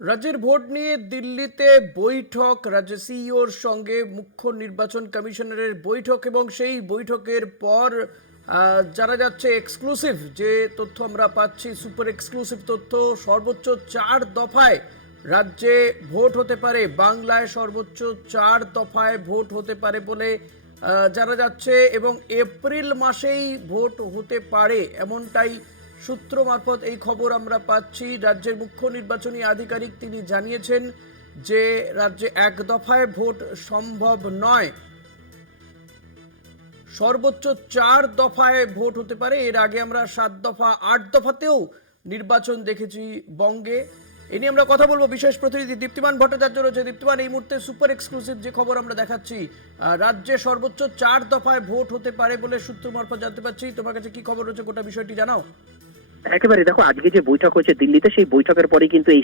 রাজ্যের ভোট নিয়ে দিল্লিতে বৈঠক, রাজ্য সিইওর সঙ্গে মুখ্য নির্বাচন কমিশনারের বৈঠক এবং সেই বৈঠকের পর জানা যাচ্ছে এক্সক্লুসিভ যে তথ্য আমরা পাচ্ছি, সুপার এক্সক্লুসিভ তথ্য, সর্বোচ্চ 4 দফায় রাজ্যে ভোট হতে পারে। বাংলায় সর্বোচ্চ 4 দফায় ভোট হতে পারে বলে জানা যাচ্ছে এবং এপ্রিল মাসেই ভোট হতে পারে এমনটাই সূত্র মারফত এই খবর আমরা পাচ্ছি। রাজ্যের মুখ্য নির্বাচনী আধিকারিক তিনি জানিয়েছেন যে রাজ্যে 1 দফায় ভোট সম্ভব নয়, সর্বোচ্চ 4 দফায় ভোট হতে পারে। এর আগে আমরা 7 দফা 8 দফাতেও নির্বাচন দেখেছি বঙ্গে। এ নিয়ে আমরা কথা বলবো, বিশেষ প্রতিনিধি দীপ্তিমান ভট্টাচার্য রয়েছে। দীপ্তিমান, এই মুহূর্তে সুপার এক্সক্লুসিভ যে খবর আমরা দেখাচ্ছি, রাজ্যে সর্বোচ্চ 4 দফায় ভোট হতে পারে বলে সূত্র মারফত জানতে পারছি। তোমার কাছে কি খবর রয়েছে, গোটা বিষয়টি জানাও। একেবারে দেখো, আজকে যে বৈঠক হয়েছে দিল্লিতে, সেই বৈঠকের পরে কিন্তু এই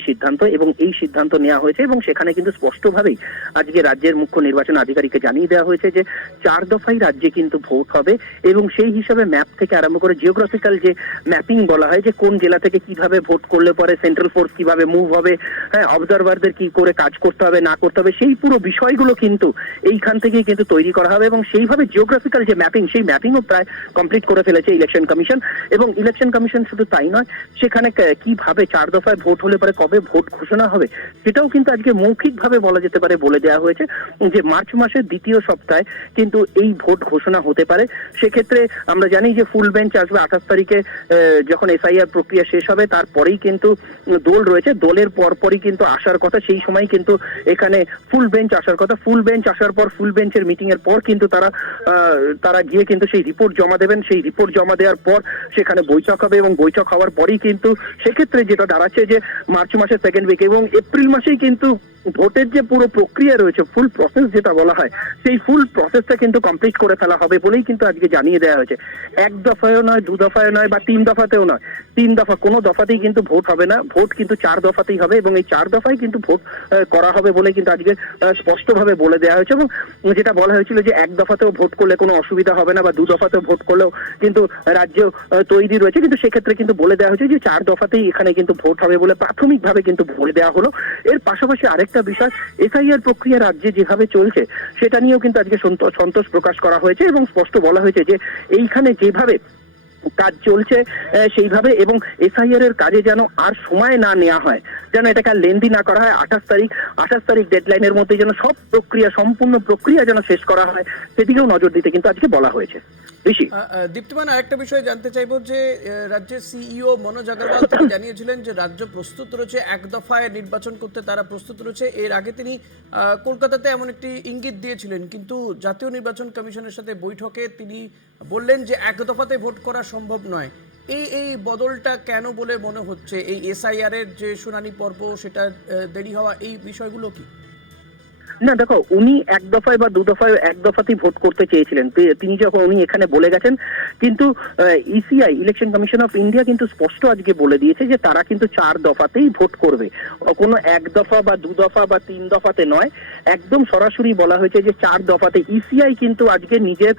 সিদ্ধান্ত নেওয়া হয়েছে এবং সেখানে কিন্তু স্পষ্টভাবেই আজকে রাজ্যের মুখ্য নির্বাচন আধিকারিককে জানিয়ে দেওয়া হয়েছে যে 4 দফায় রাজ্যে কিন্তু ভোট হবে এবং সেই হিসাবে ম্যাপ থেকে আরম্ভ করে জিওগ্রাফিক্যাল যে ম্যাপিং বলা হয়, যে কোন জেলা থেকে কিভাবে ভোট করলে পরে সেন্ট্রাল ফোর্স কিভাবে মুভ হবে, হ্যাঁ, অবজারভারদের কি করে কাজ করতে হবে না করতে হবে, সেই পুরো বিষয়গুলো কিন্তু এইখান থেকেই কিন্তু তৈরি করা হবে এবং সেইভাবে জিওগ্রাফিক্যাল যে ম্যাপিং, সেই ম্যাপিংও প্রায় কমপ্লিট করে ফেলেছে ইলেকশন কমিশন। এবং ইলেকশন কমিশন শুধু তাই নয়, সেখানে কিভাবে 4 দফায় ভোট হলে পরে কবে ভোট ঘোষণা হবে সেটাও কিন্তু আজকে মৌখিকভাবে বলা যেতে পারে বলে দেওয়া হয়েছে যে মার্চ মাসের দ্বিতীয় সপ্তাহে কিন্তু এই ভোট ঘোষণা হতে পারে। সেক্ষেত্রে আমরা জানি যে ফুল বেঞ্চ আসবে 28 তারিখে, যখন এসআইআর প্রক্রিয়া শেষ হবে তারপরেই কিন্তু দোল রয়েছে, দোলের পরপরই কিন্তু আসার কথা, সেই সময় কিন্তু এখানে ফুল বেঞ্চ আসার কথা। ফুল বেঞ্চ আসার পর, ফুল বেঞ্চের মিটিং এর পর কিন্তু তারা গিয়ে কিন্তু সেই রিপোর্ট জমা দেবেন। সেই রিপোর্ট জমা দেওয়ার পর সেখানে বৈঠক হবে এবং বৈঠক হওয়ার পরেই কিন্তু সেক্ষেত্রে যেটা দাঁড়াচ্ছে যে মার্চ মাসের সেকেন্ড উইক এবং এপ্রিল মাসেই কিন্তু ভোটের যে পুরো প্রক্রিয়া রয়েছে, ফুল প্রসেস যেটা বলা হয়, সেই ফুল প্রসেসটা কিন্তু কমপ্লিট করে ফেলা হবে বলেই কিন্তু আজকে জানিয়ে দেওয়া হয়েছে। 1 দফায়ও নয়, 2 দফায় নয় বা 3 দফাতেও নয়, 3 দফা কোনো দফাতেই কিন্তু ভোট হবে না, ভোট কিন্তু 4 দফাতেই হবে এবং এই 4 দফায় কিন্তু ভোট করা হবে বলে কিন্তু আজকে স্পষ্টভাবে বলে দেওয়া হয়েছে। এবং যেটা বলা হয়েছিল যে 1 দফাতেও ভোট করলে কোনো অসুবিধা হবে না বা 2 দফাতেও ভোট করলেও কিন্তু রাজ্য তৈরি রয়েছে, কিন্তু সেক্ষেত্রে কিন্তু বলে দেওয়া হয়েছে যে 4 দফাতেই এখানে কিন্তু ভোট হবে বলে প্রাথমিকভাবে কিন্তু বলে দেওয়া হলো। এর পাশাপাশি আরেকটা বিষয়, এসআইআর প্রক্রিয়া রাজ্যে যেভাবে চলছে সেটা নিয়েও কিন্তু আজকে সন্তোষ প্রকাশ করা হয়েছে এবং স্পষ্ট বলা হয়েছে যে এইখানে যেভাবে কাজ চলছে সেইভাবে, এবং এসআইআর এর কাজে যেন আর সময় না নেওয়া হয়, যেন এটাকে আর লেন্দি না করা হয়। 28 তারিখ ডেডলাইনের মধ্যে যেন সম্পূর্ণ প্রক্রিয়া যেন শেষ করা হয়, সেদিকেও নজর দিতে কিন্তু আজকে বলা হয়েছে। বেশি দীপ্তিমান, আরেকটা বিষয় জানতে চাইবো যে রাজ্যের সিইও মনোজ আগরওয়াল তিনি জানিয়েছিলেন যে রাজ্য প্রস্তুত রয়েছে 1 দফায় নির্বাচন করতে, তারা প্রস্তুত রয়েছে। এর আগে তিনি কলকাতাতে এমন একটি ইঙ্গিত দিয়েছিলেন, কিন্তু জাতীয় নির্বাচন কমিশনের সাথে বৈঠকে তিনি বললেন যে 1 দফাতে ভোট করা সম্ভব নয়। এই বদলটা কেন বলে মনে হচ্ছে? এই এসআইআর এর যে শুনানি পর্ব, সেটা দেরি হওয়া, এই বিষয়গুলো কি? না দেখো, উনি 1 দফায় বা 2 দফায় 1 দফাতেই ভোট করতে চেয়েছিলেন তিনি, যখন উনি এখানে বলে গেছেন। কিন্তু ECI, election commission of India কিন্তু স্পষ্ট আজকে বলে দিয়েছে যে তারা কিন্তু 4 দফাতেই ভোট করবে, কোনো 1 দফা বা 2 দফা বা 3 দফাতে নয়। একদম সরাসরি বলা হয়েছে যে 4 দফাতে। ইসিআই কিন্তু আজকে নিজের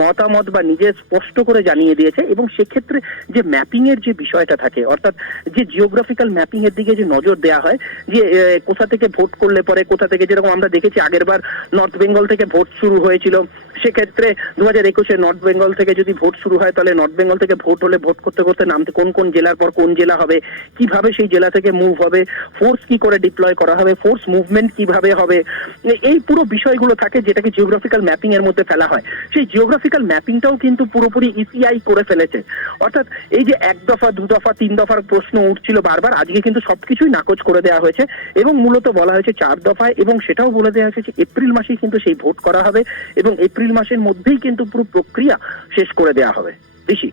মতামত বা নিজের স্পষ্ট করে জানিয়ে দিয়েছে এবং সেক্ষেত্রে যে ম্যাপিং এর যে বিষয়টা থাকে, অর্থাৎ যে জিওগ্রাফিক্যাল ম্যাপিং এর দিকে যে নজর দেওয়া হয়, যে কোথা থেকে ভোট করলে পরে কোথা থেকে, যেরকম আমরা দেখেছি আগের বার নর্থ বেঙ্গল থেকে ভোট শুরু হয়েছিল, সেক্ষেত্রে 2021-এ নর্থ বেঙ্গল থেকে যদি ভোট শুরু হয় তাহলে নর্থ বেঙ্গল থেকে ভোট হলে ভোট করতে করতে নামতে কোন কোন জেলার পর কোন জেলা হবে, কিভাবে সেই জেলা থেকে মুভ হবে, ফোর্স কি করে ডিপ্লয় করা হবে, ফোর্স মুভমেন্ট কিভাবে হবে, এই পুরো বিষয়গুলো থাকে যেটাকে জিওগ্রাফিক্যাল ম্যাপিং এর মধ্যে ফেলা হয়। সেই জিওগ্রাফিক্যাল ম্যাপিংটাও কিন্তু পুরোপুরি ইসিআই করে ফেলেছে। অর্থাৎ এই যে 1 দফা 2 দফা 3 দফার প্রশ্ন উঠছিল বারবার, আজকে কিন্তু সবকিছুই নাকচ করে দেওয়া হয়েছে এবং মূলত বলা হয়েছে 4 দফায়, এবং সেটাও বলে দেওয়া হয়েছে যে এপ্রিল মাসেই কিন্তু সেই ভোট করা হবে এবং এপ্রিল মাসের মধ্যেই কিন্তু পুরো প্রক্রিয়া শেষ করে দেওয়া হবে। বেশি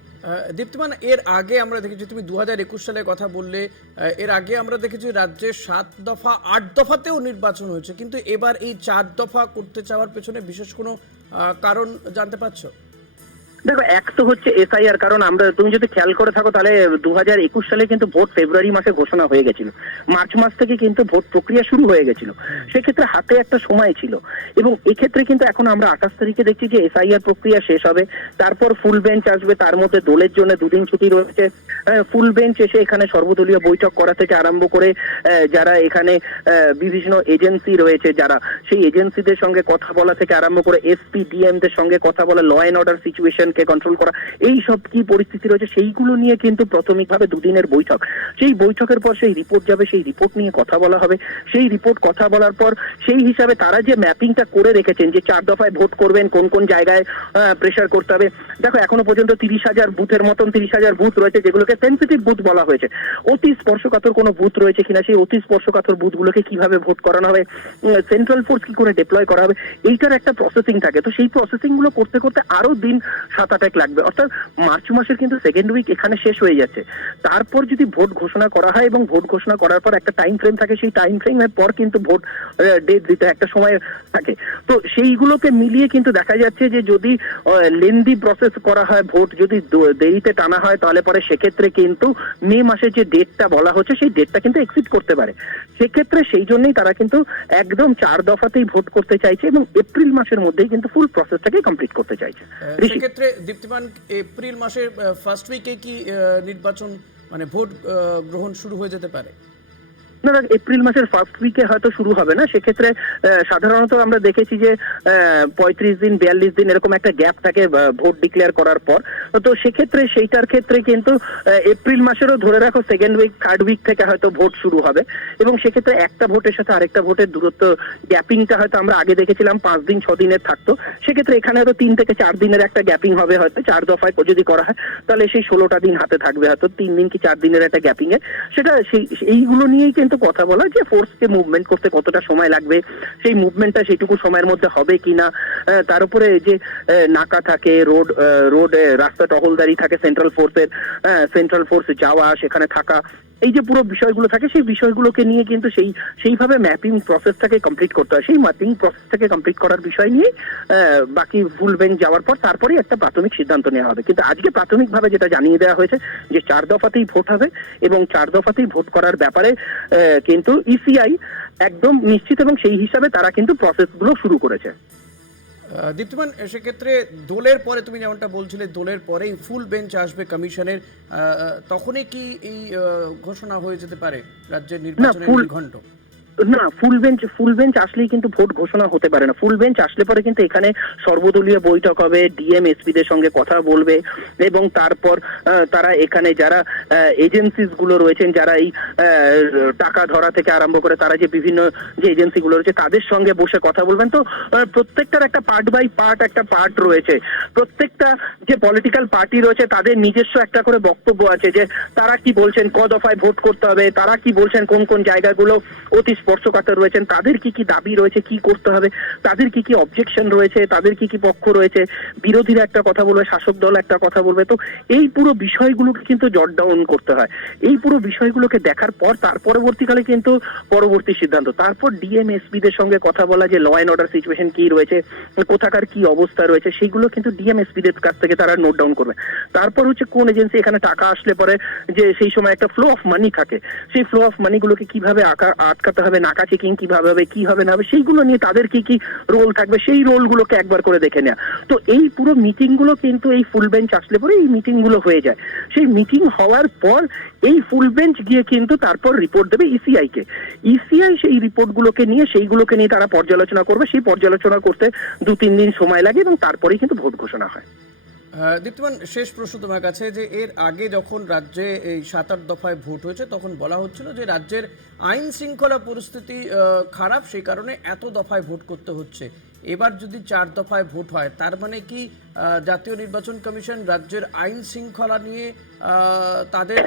দীপ্তিমান, এর আগে আমরা দেখেছি, তুমি 2021 সালের কথা বললে, এর আগে আমরা দেখেছি রাজ্যে 7 দফা 8 দফাতেও নির্বাচন হয়েছে, কিন্তু এবার এই 4 দফা করতে চাওয়ার পেছনে বিশেষ কোনো কারণ জানতে পারছো? দেখো, এক তো হচ্ছে এসআইআর, কারণ তুমি যদি খেয়াল করে থাকো তাহলে 2021 সালে কিন্তু ভোট ফেব্রুয়ারি মাসে ঘোষণা হয়ে গেছিল, মার্চ মাস থেকে কিন্তু ভোট প্রক্রিয়া শুরু হয়ে গেছিল, সেক্ষেত্রে হাতে একটা সময় ছিল। এবং এক্ষেত্রে কিন্তু এখন আমরা 28 তারিখে দেখছি যে এসআইআর প্রক্রিয়া শেষ হবে, তারপর ফুল বেঞ্চ আসবে, তার মধ্যে দলের জন্য দুদিন ছুটি রয়েছে। ফুল বেঞ্চ এসে এখানে সর্বদলীয় বৈঠক করা থেকে আরম্ভ করে যারা এখানে বিভিন্ন এজেন্সি রয়েছে, যারা সেই এজেন্সিদের সঙ্গে কথা বলা থেকে আরম্ভ করে এসপি ডিএম দের সঙ্গে কথা বলা, ল অ্যান্ড অর্ডার সিচুয়েশন কে কন্ট্রোল করা, এই সব কি পরিস্থিতি রয়েছে সেইগুলো নিয়ে কিন্তু প্রাথমিকভাবে দুদিনের বৈঠক। সেই বৈঠকের পর সেই রিপোর্ট যাবে, সেই রিপোর্ট নিয়ে কথা বলা হবে। সেই রিপোর্ট কথা বলার পর সেই হিসাবে তারা যে ম্যাপিংটা করে রেখেছেন যে 4 দফায় ভোট করবেন, কোন কোন জায়গায় প্রেসার করতে হবে। দেখো, এখনো পর্যন্ত 30,000 বুথের মতন 30,000 বুথ রয়েছে যেগুলোকে সেন্সিটিভ বুথ বলা হয়েছে। অতি স্পর্শকাতর কোনো বুথ রয়েছে কিনা, সেই অতি স্পর্শকাতর বুথগুলোকে কিভাবে ভোট করানো হবে, সেন্ট্রাল ফোর্স কি করে ডিপ্লয় করা হবে, এইটার একটা প্রসেসিং থাকে। তো সেই প্রসেসিং গুলো করতে করতে আরো দিন 7-8 লাগবে, অর্থাৎ মার্চ মাসের কিন্তু সেকেন্ড উইক এখানে শেষ হয়ে যাচ্ছে। তারপর যদি ভোট ঘোষণা করা হয় এবং ভোট ঘোষণা করার পর একটা টাইম ফ্রেম থাকে, সেই টাইম ফ্রেমের পর কিন্তু ভোট ডেট দিতে একটা সময় থাকে। তো সেইগুলোকে মিলিয়ে কিন্তু দেখা যাচ্ছে যে যদি লেন্দি প্রসেস করা হয়, ভোট যদি দেরিতে টানা হয়, তাহলে পরে সেক্ষেত্রে কিন্তু মে মাসে যে ডেটটা বলা হচ্ছে সেই ডেটটা কিন্তু এক্সিড করতে পারে। সেক্ষেত্রে সেই জন্যই তারা কিন্তু একদম 4 দফাতেই ভোট করতে চাইছে এবং এপ্রিল মাসের মধ্যেই কিন্তু ফুল প্রসেসটাকে কমপ্লিট করতে চাইছে। সেক্ষেত্রে দীপ্তিমান, এপ্রিল মাসের ফার্স্ট উইকে কি নির্বাচন মানে ভোট গ্রহণ শুরু হয়ে যেতে পারে? না, এপ্রিল মাসের ফার্স্ট উইকে হয়তো শুরু হবে না। সেক্ষেত্রে সাধারণত আমরা দেখেছি যে 35 দিন 42 দিন এরকম একটা গ্যাপ থাকে ভোট ডিক্লেয়ার করার পর। তো সেক্ষেত্রে সেইটার ক্ষেত্রে কিন্তু এপ্রিল মাসেরও ধরে রাখো সেকেন্ড উইক থার্ড উইক থেকে হয়তো ভোট শুরু হবে। এবং সেক্ষেত্রে একটা ভোটের সাথে আরেকটা ভোটের দূরত্ব গ্যাপিংটা হয়তো আমরা আগে দেখেছিলাম 5 দিন 6 দিনের থাকতো, সেক্ষেত্রে এখানে হয়তো 3 থেকে 4 দিনের একটা গ্যাপিং হবে। হয়তো 4 দফায় যদি করা হয় তাহলে সেই 16টা দিন হাতে থাকবে, হয়তো 3 দিন কি 4 দিনের একটা গ্যাপিং এ। সেটা এইগুলো নিয়েই কিন্তু কথা বলা যে ফোর্সকে মুভমেন্ট করতে কতটা সময় লাগবে, সেই মুভমেন্টটা সেইটুকু সময়ের মধ্যে হবে কিনা, তার উপরে যে নাকা থাকে, রোড রাস্তা টহলদারি থাকে সেন্ট্রাল ফোর্স যাওয়া সেখানে থাকা, এই যে পুরো বিষয়গুলো থাকে সেই বিষয়গুলোকে নিয়ে কিন্তু সেইভাবে ম্যাপিং প্রসেসটাকে কমপ্লিট করতে হয়। সেই ম্যাপিং প্রসেসটাকে কমপ্লিট করার বিষয় নিয়ে বাকি ফুল বেঞ্চ যাওয়ার পর তারপরেই একটা প্রাথমিক সিদ্ধান্ত নেওয়া হবে। কিন্তু আজকে প্রাথমিকভাবে যেটা জানিয়ে দেওয়া হয়েছে যে 4 দফাতেই ভোট হবে এবং 4 দফাতেই ভোট করার ব্যাপারে কিন্তু ইসিআই একদম নিশ্চিত এবং সেই হিসাবে তারা কিন্তু প্রসেসগুলো শুরু করেছে। দীপ্তিমান, সেক্ষেত্রে দলের পরে তুমি যেমনটা বলছিলে দলের পরেই ফুল বেঞ্চ আসবে কমিশনের, তখনই কি এই ঘোষণা হয়ে যেতে পারে রাজ্যের নির্বাচনের নির্ঘণ্ট? না, ফুল বেঞ্চ আসলেই কিন্তু ভোট ঘোষণা হতে পারে না। ফুল বেঞ্চ আসলে পরে কিন্তু এখানে সর্বদলীয় বৈঠক হবে, ডিএম এসপিদের সঙ্গে কথা বলবে এবং তারপর তারা এখানে যারা এজেন্সিস গুলো রয়েছেন, যারা এই টাকা ধরা থেকে আরম্ভ করে তারা যে বিভিন্ন যে এজেন্সি গুলো রয়েছে তাদের সঙ্গে বসে কথা বলবেন। তো প্রত্যেকটার একটা পার্ট বাই পার্ট একটা পার্ট রয়েছে, প্রত্যেকটা যে পলিটিক্যাল পার্টি রয়েছে তাদের নিজস্ব একটা করে বক্তব্য আছে যে তারা কি বলছেন ক দফায় ভোট করতে হবে, তারা কি বলছেন কোন কোন জায়গাগুলো অতি স্পর্শকাতর রয়েছেন, তাদের কি কি দাবি রয়েছে, কি করতে হবে, তাদের কি কি অবজেকশন রয়েছে, তাদের কি কি পক্ষ রয়েছে, বিরোধীরা একটা কথা বলবে, শাসক দল একটা কথা বলবে। তো এই পুরো বিষয়গুলোকে কিন্তু জট ডাউন করতে হয়। এই পুরো বিষয়গুলোকে দেখার পর তার পরবর্তীকালে কিন্তু পরবর্তী সিদ্ধান্ত, তারপর ডিএমএসপি দের সঙ্গে কথা বলা যে ল অ্যান্ড অর্ডার সিচুয়েশন কি রয়েছে, কোথাকার কি অবস্থা রয়েছে, সেইগুলো কিন্তু ডিএমএসপি দের কাছ থেকে তারা নোট ডাউন করবে। তারপর হচ্ছে কোন এজেন্সি এখানে টাকা আসলে পরে যে সেই সময় একটা ফ্লো অফ মানি থাকে, সেই ফ্লো অফ মানিগুলোকে কিভাবে আটকাতে হবে, নাকা চেকিং কিভাবে হবে, কি হবে না হবে, সেইগুলো নিয়ে তাদের কি কি রোল থাকবে, সেই রোলগুলোকে একবার করে দেখে নেওয়া। তো এই পুরো মিটিং গুলো কিন্তু এই ফুল বেঞ্চ আসলে পরে এই মিটিং গুলো হয়ে যায়। সেই মিটিং হওয়ার পর এই ফুল বেঞ্চ গিয়ে কিন্তু তারপর রিপোর্ট দেবে ইসিআই কে। ইসিআই সেই রিপোর্টগুলোকে নিয়ে সেইগুলোকে নিয়ে তারা পর্যালোচনা করবে। সেই পর্যালোচনা করতে 2-3 দিন সময় লাগে এবং তারপরেই কিন্তু ভোট ঘোষণা হয়। দীপ্তিমান, শেষ প্রশ্ন তোমার কাছে, যে এর আগে যখন রাজ্যে এই 7-8 দফায় ভোট হয়েছে তখন বলা হচ্ছিল যে রাজ্যের আইন শৃঙ্খলা পরিস্থিতি খারাপ, সেই কারণে এত দফায় ভোট করতে হচ্ছে। এবার যদি 4 দফায় ভোট হয় তার মানে কি জাতীয় নির্বাচন কমিশন রাজ্যের আইন শৃঙ্খলা নিয়ে তাদের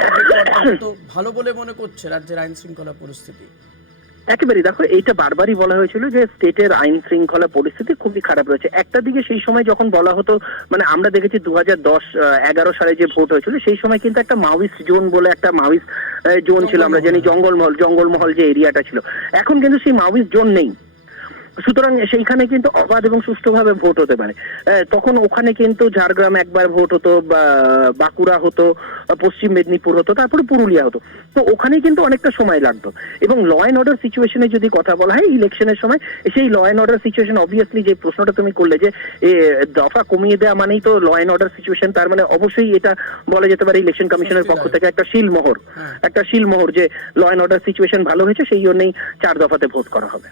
ভালো বলে মনে করছে রাজ্যের আইন শৃঙ্খলা পরিস্থিতি? একেবারেই, দেখো এইটা বারবারই বলা হয়েছিল যে স্টেটের আইন শৃঙ্খলা পরিস্থিতি খুবই খারাপ রয়েছে। একটা দিকে সেই সময় যখন বলা হতো, মানে আমরা দেখেছি 2010-11 সালে যে ভোট হয়েছিল সেই সময় কিন্তু একটা মাওয়িস্ট জোন বলে একটা মাওয়িস্ট জোন ছিল, আমরা জানি জঙ্গলমহল যে এরিয়াটা ছিল। এখন কিন্তু সেই মাওয়িস্ট জোন নেই। সুতরাং সেইখানে কিন্তু অবাধ এবং সুষ্ঠুভাবে ভোট হতে পারে। তখন ওখানে কিন্তু ঝাড়গ্রাম একবার ভোট হতো, বাঁকুড়া হতো, পশ্চিম মেদিনীপুর হতো, তারপরে পুরুলিয়া হতো। তো ওখানে কিন্তু অনেকটা সময় লাগতো। এবং ল অ্যান্ড অর্ডার সিচুয়েশনে যদি কথা বলা হয় ইলেকশনের সময়, সেই law and order situation obviously যে প্রশ্নটা তুমি করলে যে দফা কমিয়ে দেওয়া মানেই তো ল অ্যান্ড অর্ডার সিচুয়েশন, তার মানে অবশ্যই এটা বলা যেতে পারে ইলেকশন কমিশনের পক্ষ থেকে একটা শিলমোহর, হ্যাঁ। যে ল অ্যান্ড অর্ডার সিচুয়েশন ভালো হয়েছে, সেই জন্যই 4 দফাতে ভোট করা হবে।